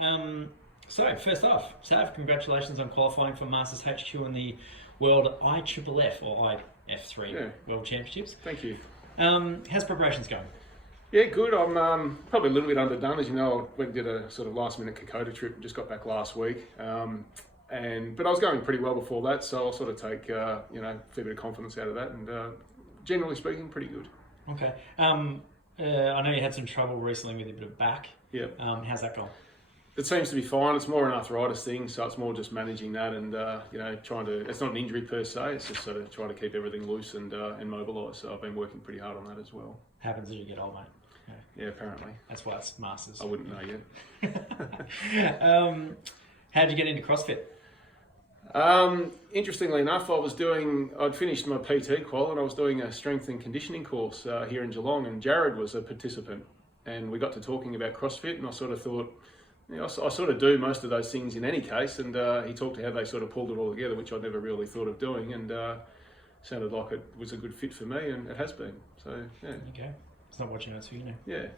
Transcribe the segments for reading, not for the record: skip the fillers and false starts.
So, first off, Sav, congratulations on qualifying for Masters HQ in the World IFFF or IF3 Yeah. World Championships. Thank you. How's preparations going? Yeah, good. I'm probably a little bit underdone. As you know, I went and did a sort of last-minute Kokoda trip and just got back last week. But I was going pretty well before that, so I'll sort of take a fair bit of confidence out of that. And generally speaking, pretty good. Okay. I know you had some trouble recently with a bit of back. Yeah. How's that gone? It seems to be fine. It's more an arthritis thing, so it's more just managing that and trying to. It's not an injury per se. It's just sort of trying to keep everything loose and mobilised. So I've been working pretty hard on that as well. Happens as you get old, mate. Yeah, apparently. That's why it's Masters. I wouldn't know yet. How'd you get into CrossFit? Interestingly enough, I'd finished my PT qual and I was doing a strength and conditioning course here in Geelong, and Jared was a participant, and we got to talking about CrossFit, and I sort of thought, I sort of do most of those things in any case, and he talked to how they sort of pulled it all together, which I'd never really thought of doing, and sounded like it was a good fit for me, and it has been. So yeah. Okay, it's not what you know, it's who you know. Yeah.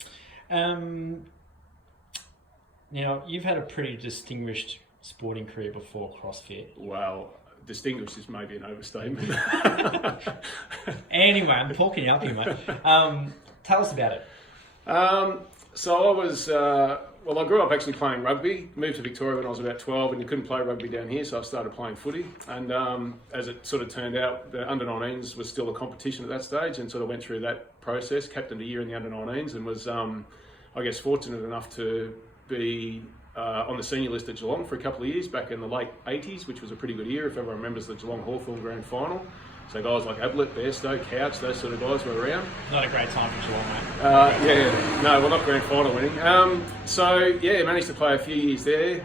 Now you've had a pretty distinguished sporting career before CrossFit. Well, distinguished is maybe an overstatement. Anyway, I'm talking you up here, mate. Tell us about it. So I was, I grew up actually playing rugby, moved to Victoria when I was about 12, and you couldn't play rugby down here, so I started playing footy. And as it sort of turned out, the under-19s was still a competition at that stage, and sort of went through that process, captained a year in the under-19s, and was, fortunate enough to be on the senior list at Geelong for a couple of years back in the late 80s, which was a pretty good year if everyone remembers the Geelong Hawthorn Grand Final. So guys like Ablett, Bairstow, Couch, those sort of guys were around. Not a great time for Geelong, mate. Not grand final winning. Managed to play a few years there,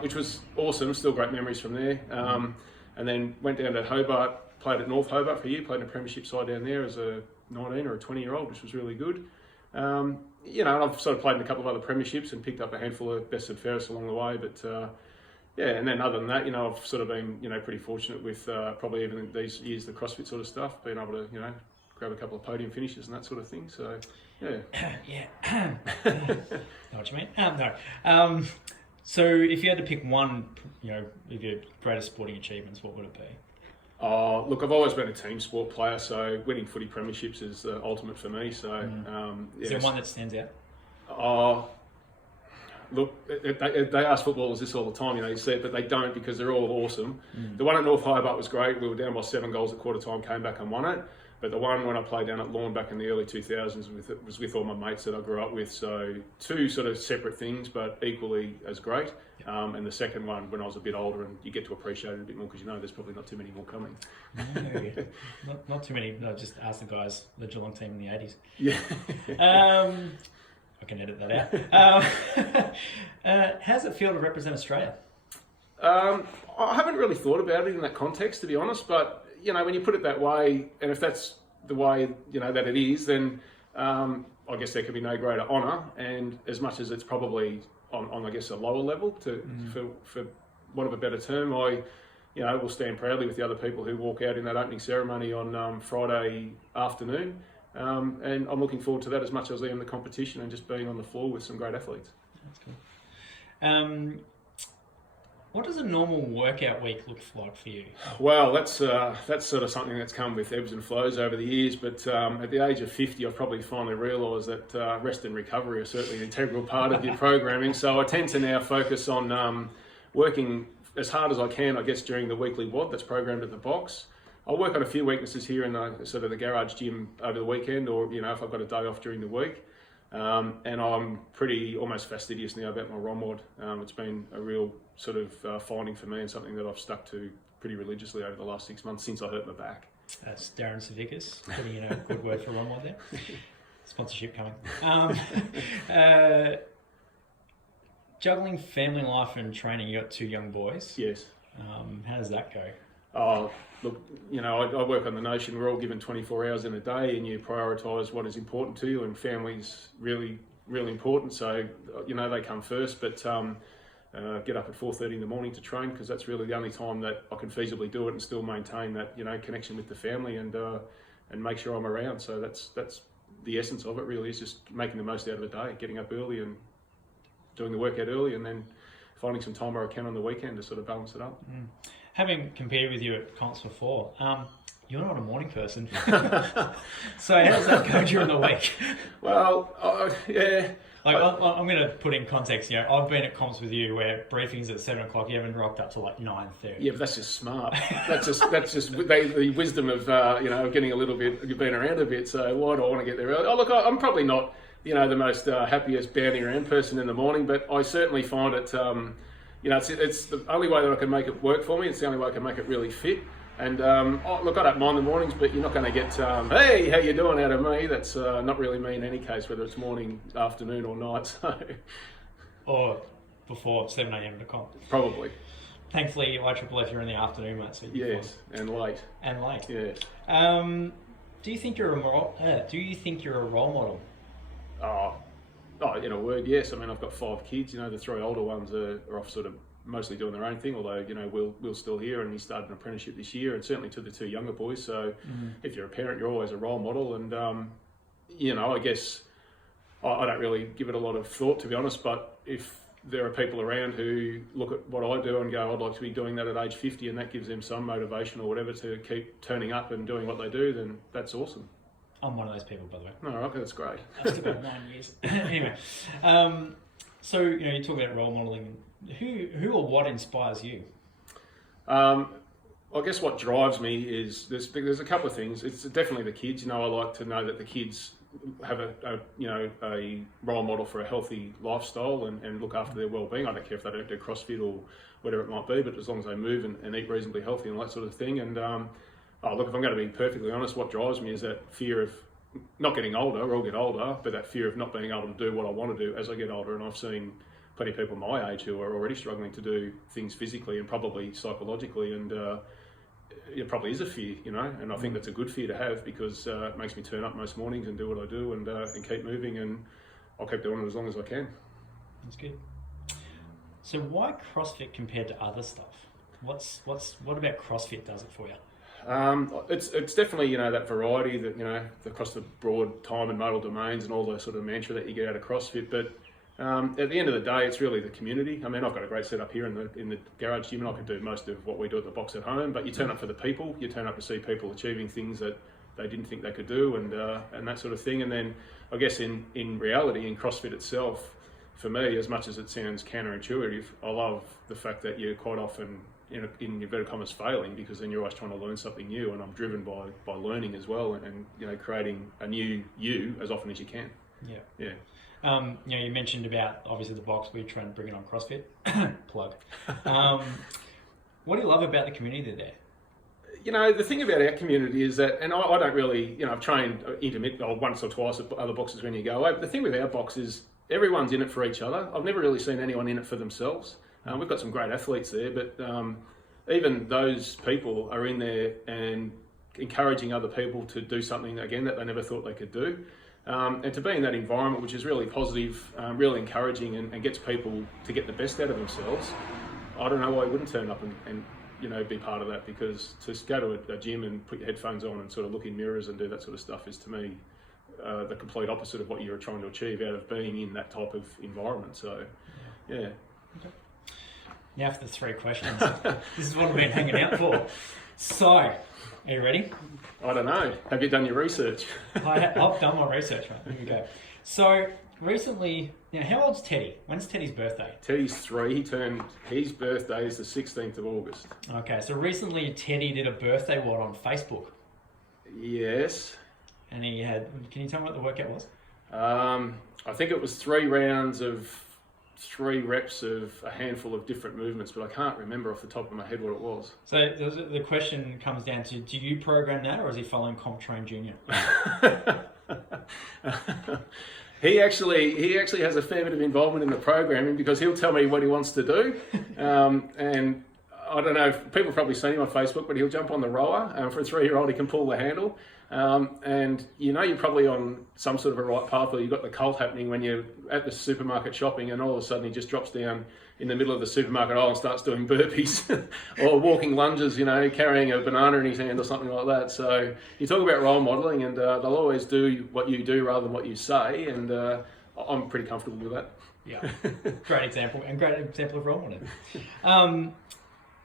which was awesome, still great memories from there. And then went down to Hobart, played at North Hobart for a year, played in a premiership side down there as a 19 or a 20-year-old, which was really good. And I've sort of played in a couple of other premierships and picked up a handful of best and fairest along the way, but and then other than that, I've sort of been, pretty fortunate with probably even these years, the CrossFit sort of stuff, being able to, grab a couple of podium finishes and that sort of thing. So, yeah. Yeah. Know what you mean? No. So if you had to pick one, of your greatest sporting achievements, what would it be? Look, I've always been a team sport player, so winning footy premierships is the ultimate for me. So, Is there one that stands out? Look, they ask footballers this all the time, you see it, but they don't, because they're all awesome. The one at North Hobart was great. We were down by 7 goals at quarter time, came back and won it. But the one when I played down at Lorne back in the early 2000s was with all my mates that I grew up with. So two sort of separate things, but equally as great. And the second one when I was a bit older, and you get to appreciate it a bit more because there's probably not too many more coming. No, not too many. No, just ask the guys, the Geelong team in the 80s. Yeah. I can edit that out. How does it feel to represent Australia? I haven't really thought about it in that context, to be honest. But when you put it that way, and if that's the way that it is, then I guess there could be no greater honour. And as much as it's probably on I guess a lower level, for want of a better term, I will stand proudly with the other people who walk out in that opening ceremony on Friday afternoon. And I'm looking forward to that as much as I am the competition and just being on the floor with some great athletes. That's cool. What does a normal workout week look like for you? Well, that's sort of something that's come with ebbs and flows over the years. But at the age of 50, I've probably finally realised that rest and recovery are certainly an integral part of your programming. So I tend to now focus on working as hard as I can, I guess, during the weekly WOD that's programmed at the box. I'll work on a few weaknesses here in the sort of the garage gym over the weekend, or if I've got a day off during the week. And I'm pretty almost fastidious now about my ROMWOD. It's been a real sort of finding for me, and something that I've stuck to pretty religiously over the last 6 months since I hurt my back. That's Darren Savickas putting in a good word for ROMWOD there. Sponsorship coming. Juggling family life and training, you got 2 young boys. Yes. How does that go? Look, I work on the notion we're all given 24 hours in a day, and you prioritise what is important to you, and family's really, really important. So, they come first, but get up at 4:30 in the morning to train, because that's really the only time that I can feasibly do it and still maintain that, connection with the family and make sure I'm around. So that's the essence of it, really, is just making the most out of a day, getting up early and doing the workout early, and then finding some time where I can on the weekend to sort of balance it up. Having competed with you at comps before, you're not a morning person. So how does that go during the week? Well, yeah. Like, I'm going to put in context. I've been at comps with you where briefings at 7 o'clock. You haven't rocked up to like 9:30. Yeah, but that's just smart. That's just the wisdom of getting a little bit, being around a bit. So why do I want to get there early? Oh, look, I'm probably not the most happiest bounding around person in the morning, but I certainly find it. It's the only way that I can make it work for me. It's the only way I can make it really fit. And look, I don't mind the mornings, but you're not going to get, hey, how you doing out of me? That's not really me in any case, whether it's morning, afternoon or night. So. Or before 7 a.m. to comp. Probably. Thankfully, IFFF, you're in the afternoon, mate. So yes, and late. And late. Yes. Do you think you're a role model? Oh, in a word, yes. I mean, I've got 5 kids. The 3 older ones are off sort of mostly doing their own thing, although Will's still here and he started an apprenticeship this year, and certainly to the 2 younger boys. So if you're a parent, you're always a role model, and I guess I don't really give it a lot of thought, to be honest, but if there are people around who look at what I do and go, I'd like to be doing that at age 50, and that gives them some motivation or whatever to keep turning up and doing what they do, then that's awesome. I'm one of those people, by the way. No, okay, that's great. That's about 9 years. Anyway, so you talk about role modelling. Who or what inspires you? I guess what drives me is there's a couple of things. It's definitely the kids. I like to know that the kids have a role model for a healthy lifestyle and look after their well-being. I don't care if they don't do CrossFit or whatever it might be, but as long as they move and eat reasonably healthy and all that sort of thing. And look, if I'm going to be perfectly honest, what drives me is that fear of not getting older. We'll get older, but that fear of not being able to do what I want to do as I get older. And I've seen plenty of people my age who are already struggling to do things physically and probably psychologically, and it probably is a fear, and I think that's a good fear to have, because it makes me turn up most mornings and do what I do and keep moving, and I'll keep doing it as long as I can. That's good. So why CrossFit compared to other stuff? What about CrossFit does it for you? It's definitely that variety that across the broad time and modal domains and all the sort of mantra that you get out of CrossFit, but at the end of the day, it's really the community. I mean, I've got a great setup here in the garage gym, and I can do most of what we do at the box at home. But you turn up for the people. You turn up to see people achieving things that they didn't think they could do, and that sort of thing. And then, I guess in reality, in CrossFit itself, for me, as much as it sounds counterintuitive, I love the fact that you're quite often in inverted commas failing, because then you're always trying to learn something new. And I'm driven by learning as well, and creating a new you as often as you can. Yeah. You mentioned about obviously the box. We're trying to bring it on CrossFit. Plug. What do you love about the community there? The thing about our community is that, and I don't really, I've trained once or twice at other boxes when you go away. But the thing with our box is everyone's in it for each other. I've never really seen anyone in it for themselves. We've got some great athletes there, but even those people are in there and encouraging other people to do something again that they never thought they could do. And to be in that environment, which is really positive, really encouraging, and gets people to get the best out of themselves, I don't know why you wouldn't turn up and be part of that, because to go to a gym and put your headphones on and sort of look in mirrors and do that sort of stuff is, to me, the complete opposite of what you're trying to achieve out of being in that type of environment. So, yeah. Okay. Now for the 3 questions. This is what I've been hanging out for. So, are you ready? I don't know. Have you done your research? I've done my research, right? Here we go. So, recently, how old's Teddy? When's Teddy's birthday? Teddy's 3. His birthday is the 16th of August. Okay, so recently Teddy did a birthday on Facebook. Yes. And he had, can you tell me what the workout was? I think it was 3 rounds of 3 reps of a handful of different movements, but I can't remember off the top of my head what it was. So the question comes down to, do you program that, or is he following CompTrain Junior? He actually has a fair bit of involvement in the programming, because he'll tell me what he wants to do, and I don't know if people have probably seen him on Facebook, but he'll jump on the rower. For a 3-year-old, he can pull the handle. And you're probably on some sort of a right path, or you've got the cult happening when you're at the supermarket shopping, and all of a sudden he just drops down in the middle of the supermarket aisle and starts doing burpees or walking lunges, carrying a banana in his hand or something like that. So you talk about role modelling, and they'll always do what you do rather than what you say, and I'm pretty comfortable with that. Yeah, great example and great example of role model.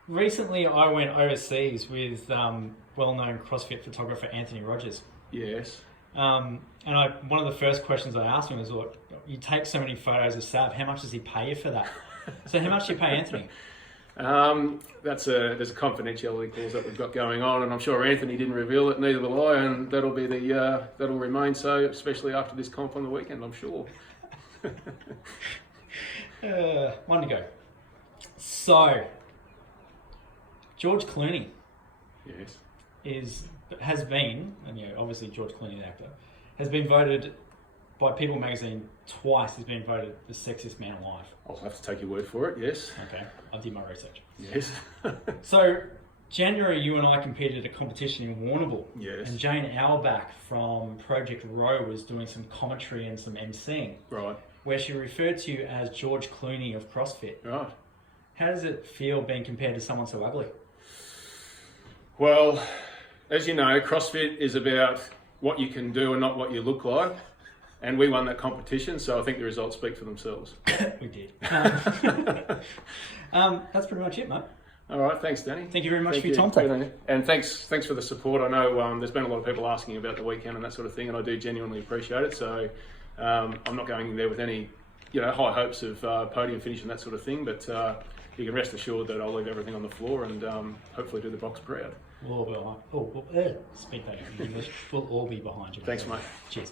Recently, I went overseas with well-known CrossFit photographer Anthony Rogers. Yes. And one of the first questions I asked him was, "Look, you take so many photos of Sav. How much does he pay you for that?" So, how much do you pay Anthony? There's a confidentiality clause that we've got going on, and I'm sure Anthony didn't reveal it, neither will I, and that'll remain so, especially after this comp on the weekend, I'm sure. One to go. So, George Clooney Yes. has been, and obviously George Clooney, the actor, has been voted by People magazine twice. Has been voted the sexiest man alive. I'll have to take your word for it. Yes. Okay, I did my research. Yes. So, January, you and I competed at a competition in Warrnambool. Yes. And Jane Auerbach from Project Row was doing some commentary and some emceeing, Right. where she referred to you as George Clooney of CrossFit. Right. How does it feel being compared to someone so ugly? Well, as you know, CrossFit is about what you can do and not what you look like. And we won that competition, so I think the results speak for themselves. We did. That's pretty much it, mate. All right, thanks, Danny. Thank you very much Thank for your you. time, Paul. And thanks for the support. I know there's been a lot of people asking about the weekend and that sort of thing, and I do genuinely appreciate it. So I'm not going in there with any, high hopes of podium finish and that sort of thing, but you can rest assured that I'll leave everything on the floor and hopefully do the box proud. We'll all be behind. Speak that in English. We'll all be behind you. Thanks, mate. Cheers.